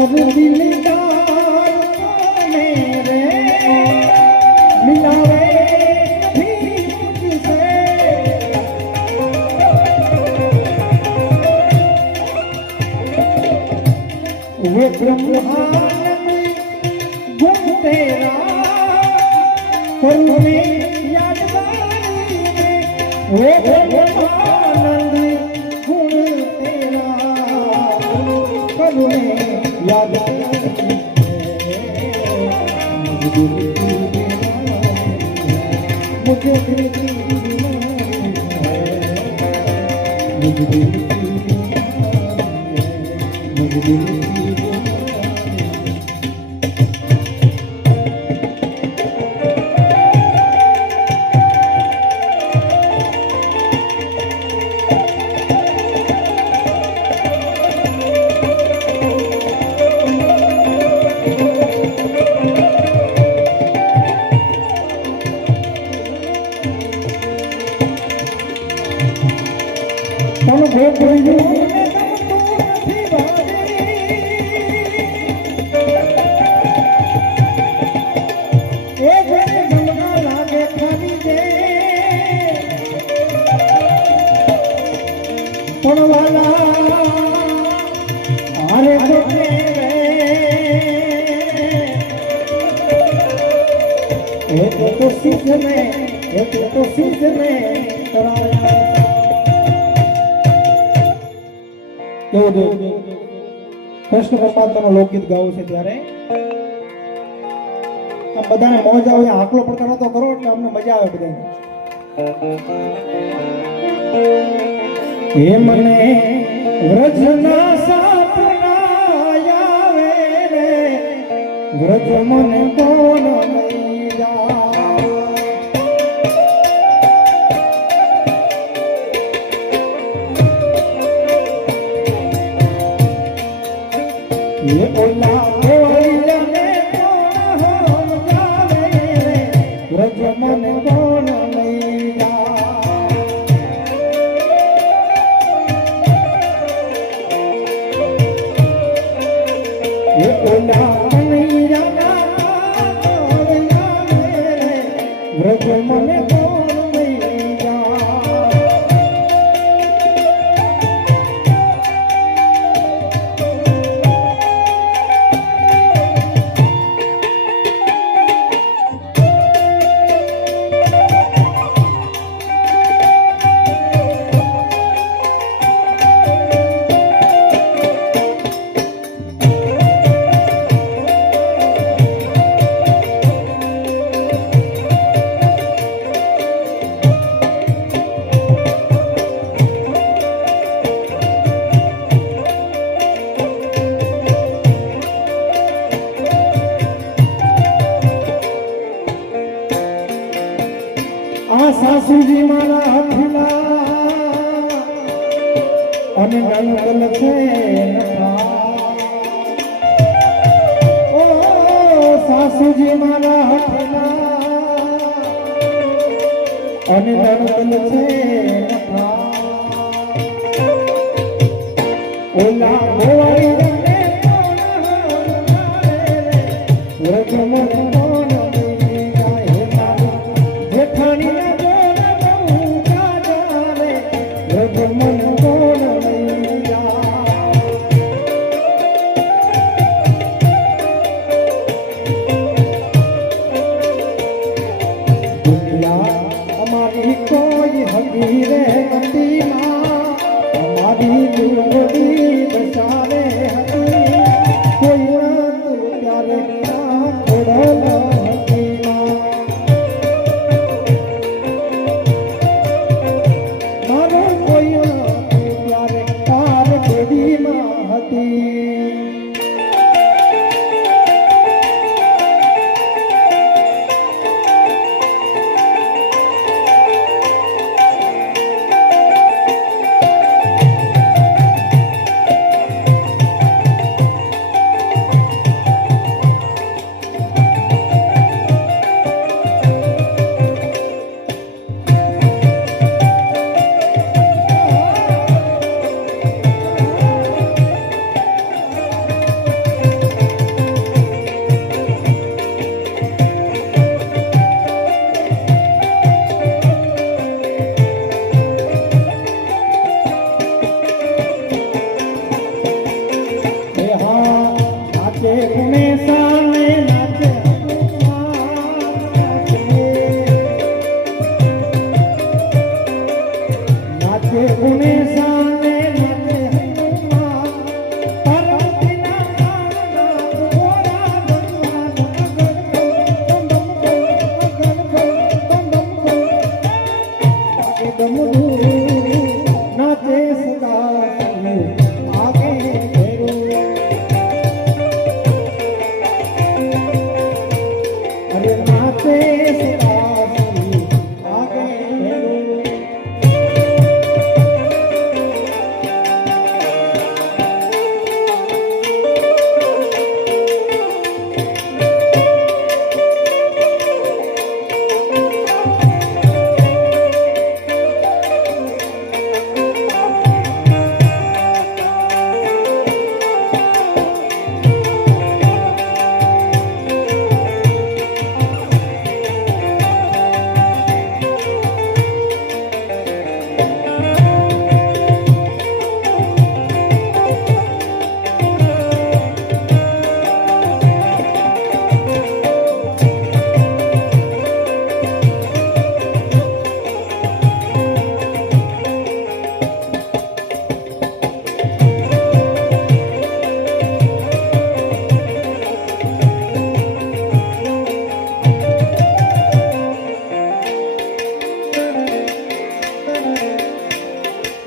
अगर दिलदार मेरे मिलावे भी मुझसे वे ब्रह्मानंद गुण तेरा करुणे यादगारी वे ब्रह्मानंद गुण तेरा करुणे याद मुझे કૃષ્ણ પરમાત્માનો લોકગીત ગાવું છે ત્યારે આ બધાને મોજ આવે આકલો પડકારો તો કરો એટલે અમને મજા આવે બધાને હે મને વ્રજના સપના આવે રે વ્રજ મને કોણ લઈ જાય ये ओला ओला ने कोण समजावे रे व्रज मन कोण लैया ये ओला नैया ना रे व्रज मन कोण लैया સાસુજી મારા હથલા અને ગલગલ છે ઓ સાસુજી મારા હથલા અને નણંદ છે ઓલા ભોવાઈ રમે વ્રજમન કોણ લઈ જાય મારું જેઠાણી ના જોડા બહુ ગાજા રે વ્રજમન કોણ લઈ જાય દુનિયા અમારી કોઈ હકી રે નથી માં અમારી દુર્ગડી બસાવે હતી કોઈ રાત ત્યારે ખોડલ હતી મારો કોઈ રાત ત્યારે તાર પેઢીમાં હતી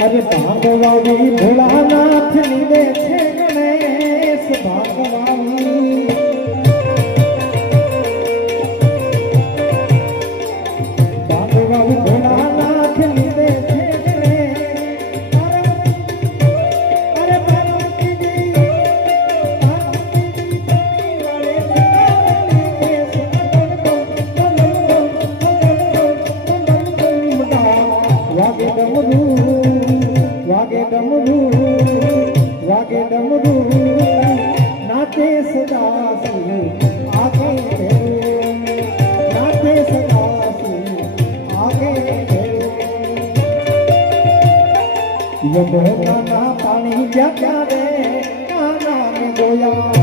અરે ભાગવાવી ભોળાનાથ નીવે છે ગણેશ ભાગવાવી ભાગવાવી ભોળાનાથ નીવે છે ગણેશ અરે પાર્વતીજી વાગે ડમરૂ નાચે સદા આગે નાચે સદા આગે યમોના પાણી જ્યાં રે કાના ને ગોયા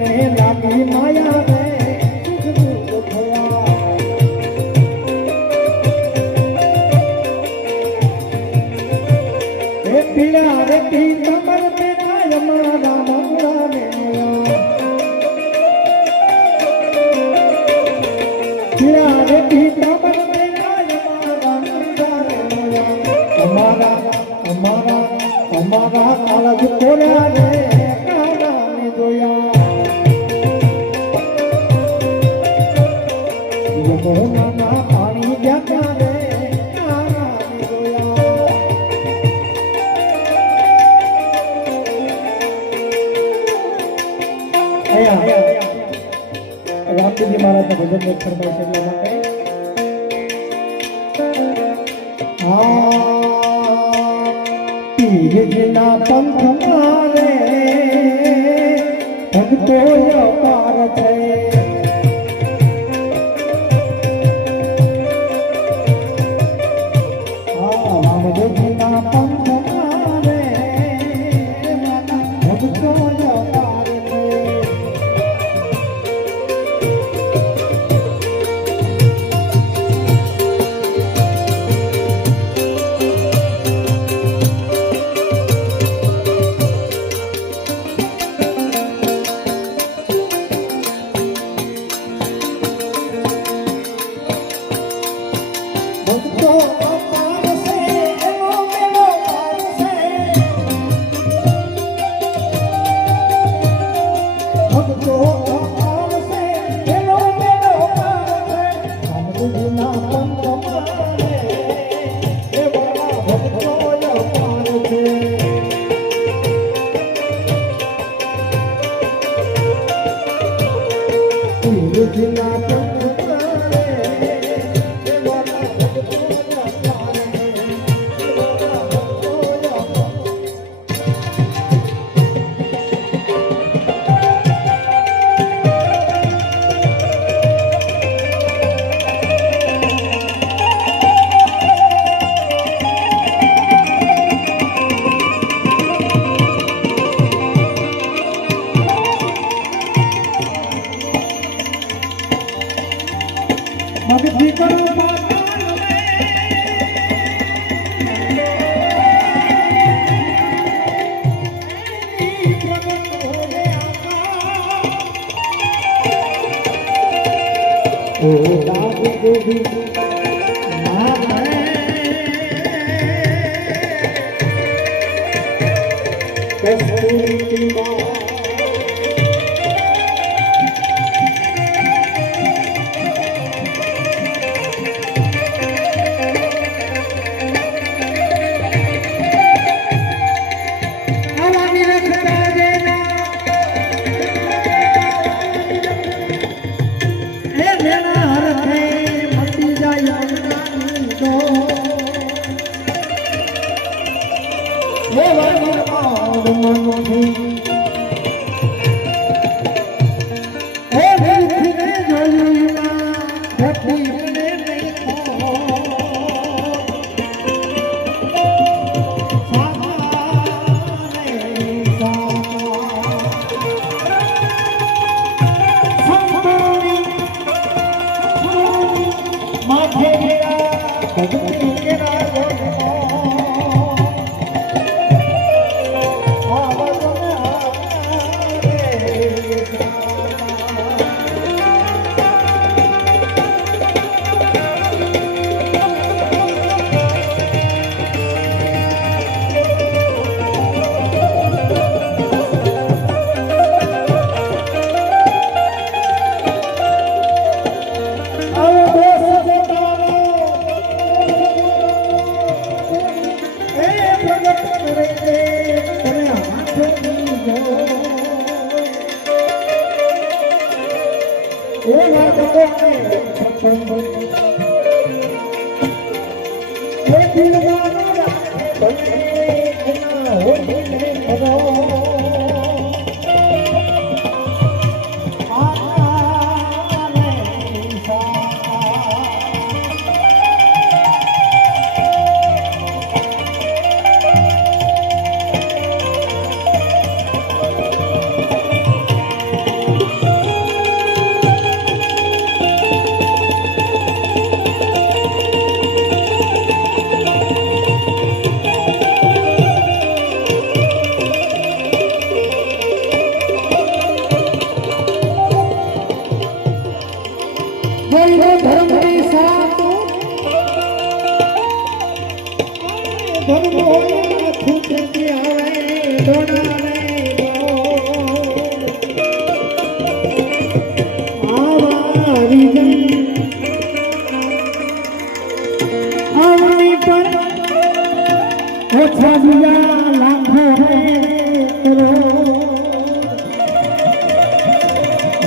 ને લાગી માયા રે પીડા રે પીતમર પીડા યમના મંગળા ને પીડા રે પીતમર પીડા યમના મંગળા ને અમારા અમારા અમારા કાળજ કોર્યા રે કાળા ને જોયા યમોના પાણી જ્યાં રે રામજી મહારાજના ભજનને ફરમાય છે એટલા માટે પીરના પંથમાં રે ભક્તો અપાર છે રામજીના પંથમાં રે ભક્તો અપાર છે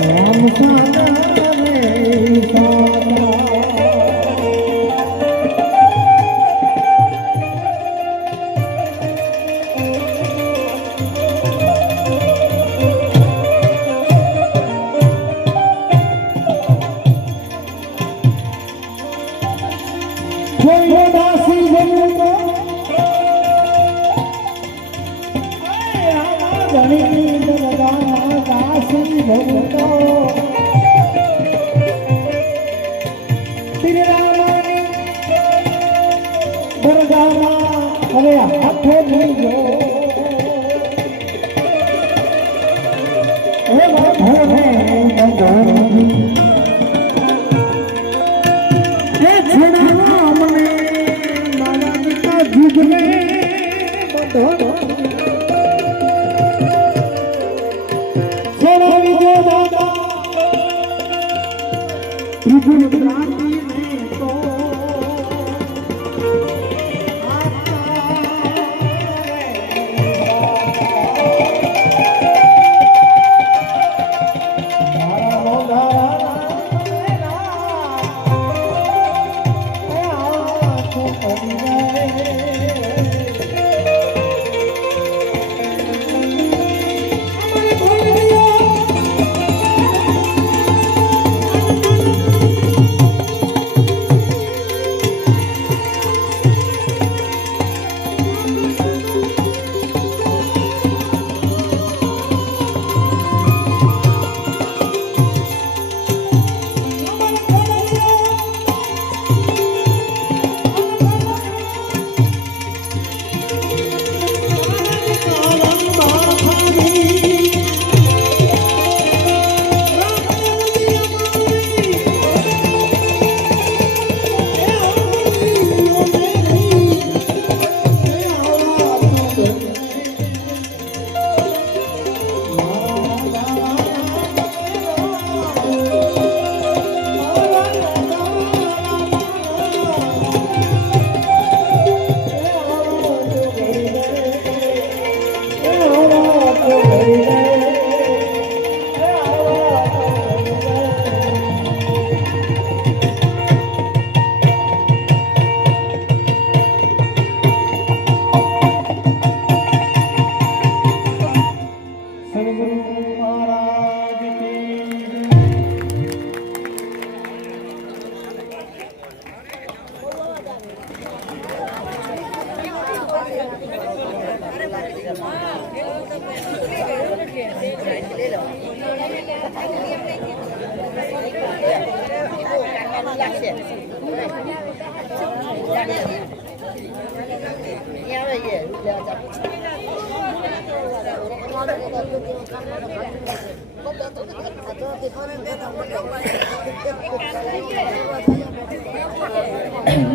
રામ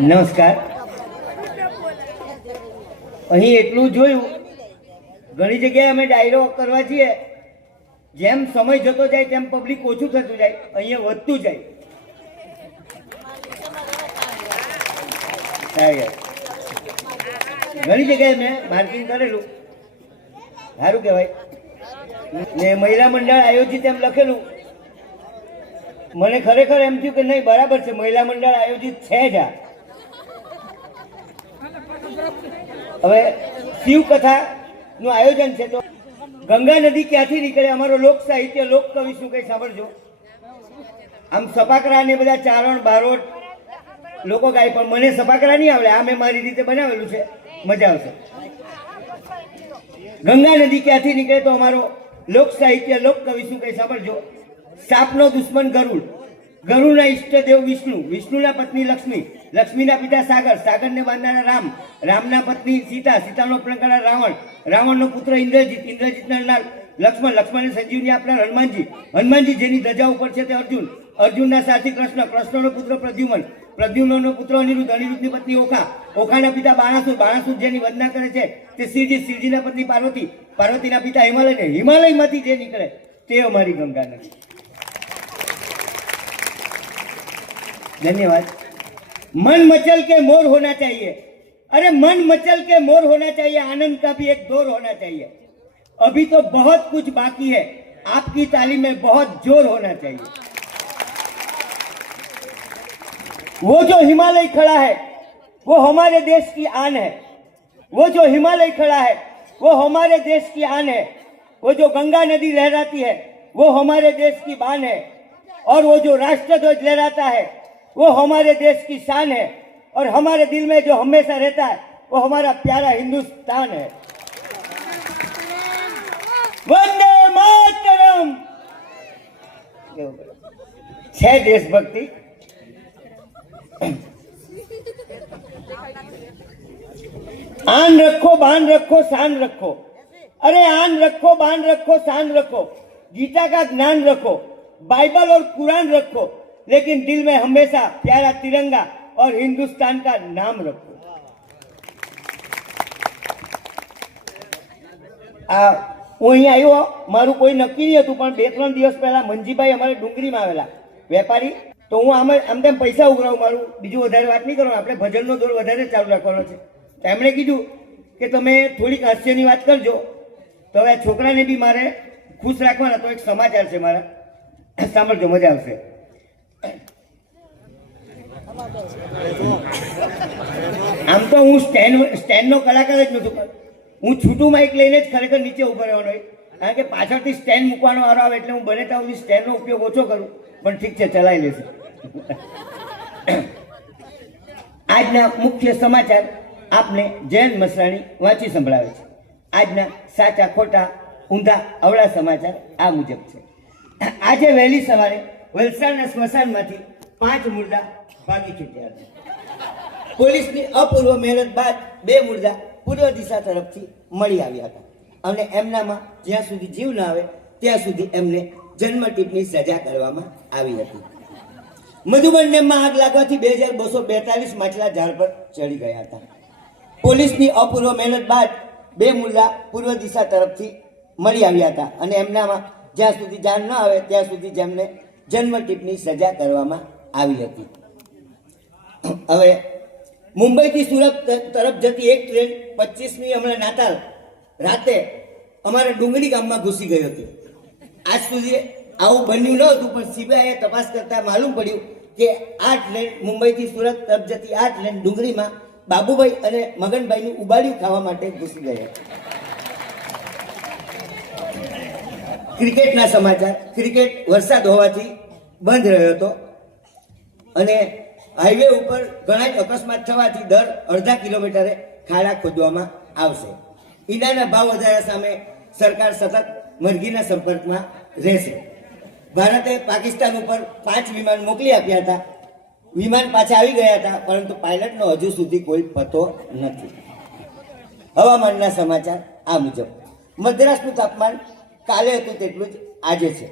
નમસ્કાર. અહીં એટલું જોયું, ઘણી જગ્યાએ અમે ડાયરો કરવા છીએ, જેમ સમય જતો જાય તેમ પબ્લિક ઓછું થતું જાય, અહીંયા વધતું જાય. ઘણી જગ્યાએ મેં માર્કિંગ કરેલું, સારું કહેવાય. ને મહિલા મંડળ આયોજિત એમ લખેલું, મને ખરેખર એમ થયું કે નહીં, બરાબર છે, મહિલા મંડળ આયોજિત છે જ. હવે શિવકથાનું આયોજન છે, તો ગંગા નદી ક્યાંથી નીકળે, અમારો લોક સાહિત્ય, લોક કવિ શું કઈ સાંભળજો. આમ સપાકરા ને બધા ચારણ બારોટ લોકો ગાય, પણ મને સપાકરા નહીં આવડે. આ મેં મારી રીતે બનાવેલું છે, મજા આવશે. ગંગા નદી ક્યાંથી નીકળે, તો અમારો લોક સાહિત્ય, લોક કવિ શું કઈ સાંભળજો. સાપનો દુશ્મન ગરુડ, ગરુડના ઈષ્ટદેવ વિષ્ણુ, વિષ્ણુના પત્ની લક્ષ્મી, લક્ષ્મીના પિતા સાગર, સાગરને બાંધનારા રામ, રામના પત્ની સીતા, સીતાનો અપહરણ કરનાર રાવણ, રાવણનો પુત્ર ઇન્દ્રજીત, ઇન્દ્રજીતના નાર લક્ષ્મણ, લક્ષ્મણને સંજીવની આપનાર હનુમાનજી, હનુમાનજી જેની ધજા ઉપર છે તે અર્જુન, અર્જુનના સારથી કૃષ્ણ, કૃષ્ણનો પુત્ર પ્રદ્યુમન, પ્રદ્યુમનનો પુત્ર અનિરુદ્ધ, અનિરુદ્ધની પત્ની ઓખા, ઓખાના પિતા બાણાસુર, બાણાસુર જેની વંદના કરે છે તે શ્રીજી, શ્રીજીના પત્ની પાર્વતી, પાર્વતીના પિતા હિમાલય, હિમાલયમાંથી જે નીકળે તે અમારી ગંગા નદી. धन्यवाद. मन मचल के मोर होना चाहिए, अरे मन मचल के मोर होना चाहिए, आनंद का भी एक दौर होना चाहिए. अभी तो बहुत कुछ बाकी है, आपकी तालीम में बहुत जोर होना चाहिए. वो जो हिमालय खड़ा है वो हमारे देश की आन है। वो जो हिमालय खड़ा है वो हमारे देश की आन है। वो जो गंगा नदी लहराती है वो हमारे देश की बान है। और वो जो राष्ट्रध्वज लहराता है वो हमारे देश की शान है। और हमारे दिल में जो हमेशा रहता है वो हमारा प्यारा हिंदुस्तान है। वंदे मातरम। है देशभक्ति। आन रखो, बान रखो, शान रखो। अरे आन रखो, बान रखो, शान रखो। गीता का ज्ञान रखो, बाइबल और कुरान रखो, लेकिन दिल में हमेशा प्यारा तिरंगा और हिंदुस्तान का नाम रखो। હું અહીંયા આવ્યો, મારું કોઈ નક્કી નહીં હતું, પણ 2-3 દિવસ પહેલા મંજીભાઈ અમારે ડુંગરીમાં આવેલા વેપારી, તો હું આમ તેમ પૈસા ઉઘરાવું, મારું બીજું વધારે વાત નહીં કરવાનું, આપણે ભજનનો દોર વધારે ચાલુ રાખવાનો છે. તો એમણે કીધું કે તમે થોડીક હાસ્યની વાત કરજો. તો હવે છોકરાને બી મારે ખુશ રાખવાના. તો એક સમાચાર છે મારા, સાંભળજો, મજા આવશે. આમ તો હું સ્ટેન્ડનો કલાકાર જ નહોતો, હું છૂટું માઇક લઈને જ ખરેખર નીચે ઉભો રહેવાનો હોય, કારણ કે પાછળથી સ્ટેન્ડ મૂકવાનો વારો આવે એટલે હું બને ત્યાં સુધી સ્ટેન્ડનો ઉપયોગ ઓછો કરું. પણ ઠીક છે, ચલાવી લેશે. આજના મુખ્ય સમાચાર આપને જયંત મસરાણી વાંચી સંભળાવે છે. આજના સાચા ખોટા ઊંધા અવળા સમાચાર આ મુજબ છે. આજે વહેલી સવારે વલસાડના સ્મશાનમાંથી 5 મુર્દા ભાગી છૂટ્યા હતા. પોલીસની અપૂર્વ મહેનત બાદ 2 મુર્દા પૂર્વ દિશા તરફથી મળી આવ્યા હતા અને એમનામાં જ્યાં સુધી જીવ ના આવે ત્યાં સુધી એમને જન્મટીપની સજા કરવામાં આવી હતી. મધુબન ડેમમાં આગ લાગવાથી 2242 માછલા ઝાડ પર ચડી ગયા હતા. પોલીસની અપૂર્વ મહેનત બાદ 2 મુર્દા પૂર્વ દિશા તરફથી મળી આવ્યા હતા અને એમનામાં જ્યાં સુધી જાન ન આવે ત્યાં સુધી જેમને જન્મટીપની સજા કરવામાં આવી હતી. હવે મુંબઈથી સુરત તરફ જતી એક ટ્રેન 25મી હમણાં નાતાલ રાતે અમારા ડુંગરી ગામમાં ઘૂસી ગઈ હતી. આજ સુધી આવું બન્યું ન હતું, પણ સીબીઆઈએ તપાસ કરતા માલુમ પડ્યું કે આ ટ્રેન મુંબઈથી સુરત તરફ જતી આ ટ્રેન ડુંગરીમાં બાબુભાઈ અને મગનભાઈનું ઉબાડિયું ખાવા માટે ઘૂસી ગઈ હતી. ક્રિકેટના સમાચાર. ક્રિકેટ વરસાદ હોવાથી બંધ રહ્યો હતો અને હાઈવે ઉપર ઘણા જ અકસ્માત થવાથી દર અડધા કિલોમીટરે ખાડા ખોદવામાં આવશે. ઈંડાના ભાવ વધારા સામે સરકાર સતત મરઘીના સંપર્કમાં રહેશે. ભારતે પાકિસ્તાન ઉપર 5 વિમાન મોકલી આપ્યા હતા. વિમાન પાછા આવી ગયા હતા, પરંતુ પાયલટનો હજુ સુધી કોઈ પતો નથી. હવામાનના સમાચાર આ મુજબ. મદ્રાસનું તાપમાન કાલે હતું તેટલું જ આજે છે.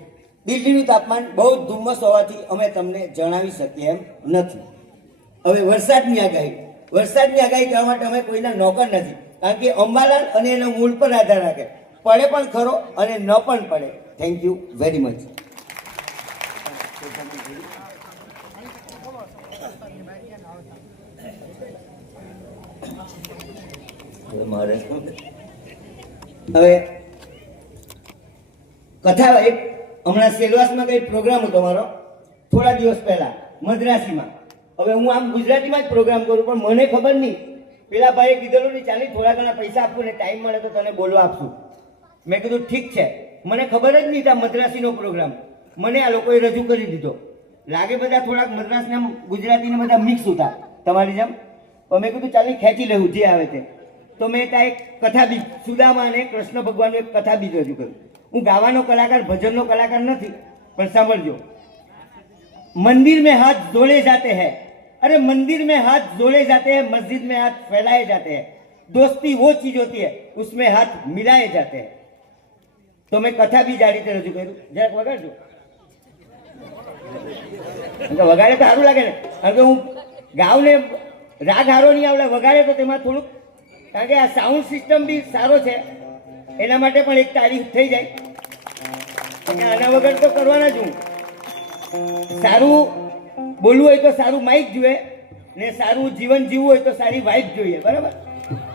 દિલ્હીનું તાપમાન બહુ ધુમ્મસ હોવાથી અમે તમને જણાવી શકીએ એમ નથી. હવે વરસાદની આગાહી. વરસાદની આગાહી કરવા માટે અમે કોઈના નોકર નથી, કારણ કે અંબાલાલ અને એના મૂળ પર આધાર રાખે. પડે પણ ખરો અને ન પણ પડે. Thank you very much. હવે કથા એક હમણાં સેલવાસમાં કઈ પ્રોગ્રામ હતો મારો થોડા દિવસ પહેલા મદ્રાસીમાં. હવે હું આમ ગુજરાતીમાં જ પ્રોગ્રામ કરું, પણ મને ખબર નહીં, પેલા ભાઈએ કીધેલું નહીં ચાલી થોડા ઘણા પૈસા આપું ને ટાઈમ મળે તો તને બોલવા આપશું. મેં કીધું ઠીક છે. મને ખબર જ નહીં આ મદ્રાસીનો પ્રોગ્રામ મને આ લોકોએ રજૂ કરી દીધો. લાગે બધા થોડાક મદ્રાસના ગુજરાતીને બધા મિક્સ હતા તમારી જેમ, પણ મેં કીધું ચાલી ખેંચી લેવું જે આવે તે. તો મેં ત્યાં એક કથા બીજ સુદામા અને કૃષ્ણ ભગવાનનું એક કથા બીજ રજૂ કર્યું. હું ગાવાનો કલાકાર, ભજનનો કલાકાર નથી, પણ સાંભળજો. મંદિર में हाथ जोड़े जाते हैं, अरे मंदिर में हाथ जोड़े जाते हैं, मस्जिद में हाथ फैलाए जाते हैं, दोस्ती वो चीज होती है उसमें हाथ मिलाए जाते हैं. तो मैं कथा भी जा રીતે રજૂ કર્યું. જરાક વગાડજો. વગાડે તો સારું લાગે ને, કારણ કે હું ગાઉં ને રાગ હારો નહીં આવડે, વગાડે તો તેમાં થોડુંક, કારણ કે આ સાઉન્ડ સિસ્ટમ બી સારો છે એના માટે પણ એક તારીફ થઈ જાય. આના વગર તો કરવાના જ હું. સારું બોલવું હોય તો સારું માઇક જોઈએ ને સારું જીવન જીવવું હોય તો સારી વાઇફ જોઈએ. બરાબર,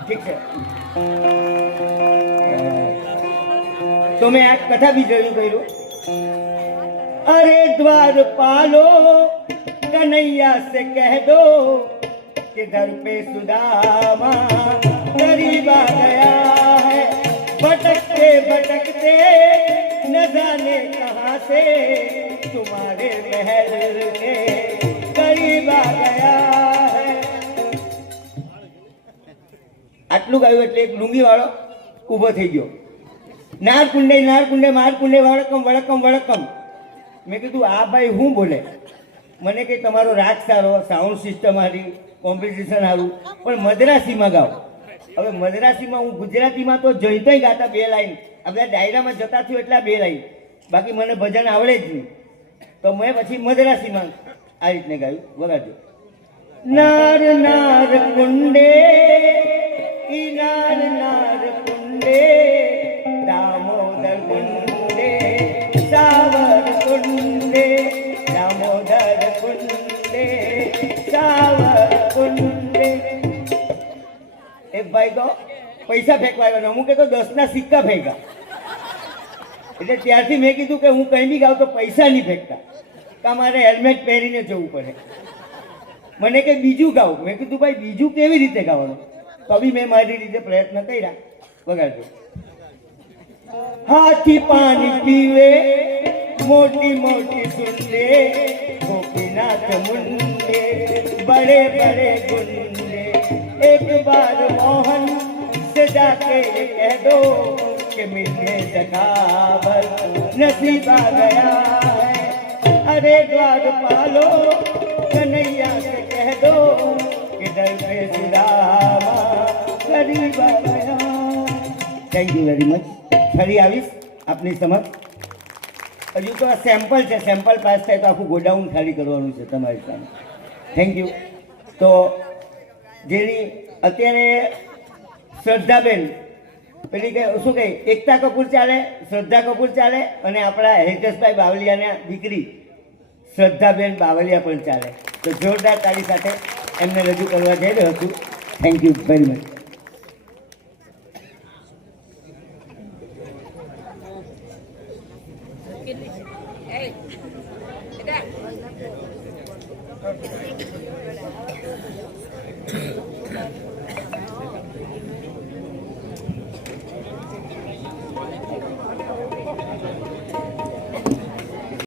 ઠીક છે. તો મેં આ કથા બી જોયું કર્યું. અરે દ્વારપાલો कन्हैया से कह दो कि घर पे सुदामा गरीब आ गया है, भटकते भटकते न जाने कहाँ से तुम्हारे महल के करीब आ गया है. આટલું ગાયું એટલે એક લુંગી વાળો ઊભો થઈ ગયો. નાર કુંડે માર કુંડે વળકમ વળકમ વળકમ. મેં કીધું આ ભાઈ હું બોલે? મને કે તમારો રાગ સારો, સાઉન્ડ સિસ્ટમ સારી, કોમ્પિટિશન સારું, પણ મદ્રાસીમાં ગાઓ. હવે મદ્રાસીમાં હું ગુજરાતીમાં તો જઈતોય ગાતા 2 લાઈન, આપણા ડાયરામાં જતા થયું એટલા 2 લાઈન, બાકી મને ભજન આવડે જ નહીં. તો મેં પછી મદ્રાસીમાં આ રીતને ગાયું. વગાડજો. નાર નાર કુંડે ઈ નાર નાર કુંડે, દામોદર કુંડે સાવર કુંડે, દામોદર કુંડે સાવર કુંડે. એક ભાઈ તો પૈસા ફેંકવા આવ્યો, અમુકે તો 10ના સિક્કા ફેંકા. એટલે ત્યારથી મેં કીધું કે હું કંઈ બી ગાઉં તો પૈસા નહીં ફેંકતા, કાં મારે હેલ્મેટ પહેરીને જવું પડે. મને કે બીજું ગાવું. મેં કીધું ભાઈ બીજું કેવી રીતે ગાવાનું? તો બી મેં મારી રીતે પ્રયત્ન કર્યા. વગાડજો. હાથી પાણી પીવે મોટી મોટી સુંદે, ગોપીનાથ મુંડે બड़े बड़े गुंडे, एक बार मोहन से जाके ये कह दो कि मिलने सखावर नसीब आ गया है. अरे द्वारपालो कन्हैया से कह दो कि दर पे सुदामा गरीब आ गया. Thank you very much. ફરી આવીશ આપની સમક્ષ. હજુ તો આ સેમ્પલ છે, સેમ્પલ પાસ થાય તો આખું ગોડાઉન ખાલી કરવાનું છે તમારી સામે. Thank you. તો જેની અત્યારે શ્રદ્ધાબેન પેલી કે શું કહે, એકતા કપૂર ચાલે, શ્રદ્ધા કપૂર ચાલે, અને આપણા હેતેશભાઈ બાવલિયાના દીકરી શ્રદ્ધાબેન બાવલિયા પણ ચાલે. તો જોરદાર તારી સાથે એમને રજૂ કરવા જઈ રહ્યો છું. Thank you very much. Hey,